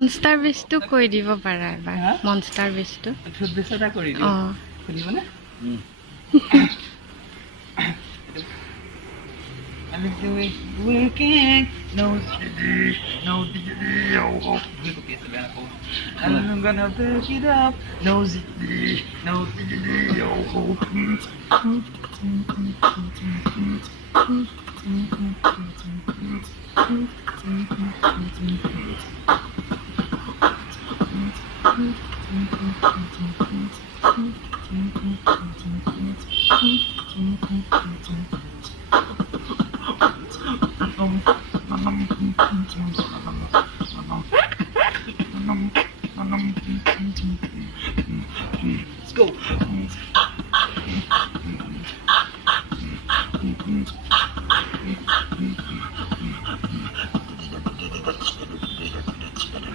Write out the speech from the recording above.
মনষ্টাৰ বেচটো কৈ দিব পাৰা এবাৰ হা? মনষ্টাৰ বেচটো বেচটা কৰি দিওঁ অঁ শুনিবনে I'm doing working, no CD, no DVD, I'm gonna pick it up, no CD, no DVD,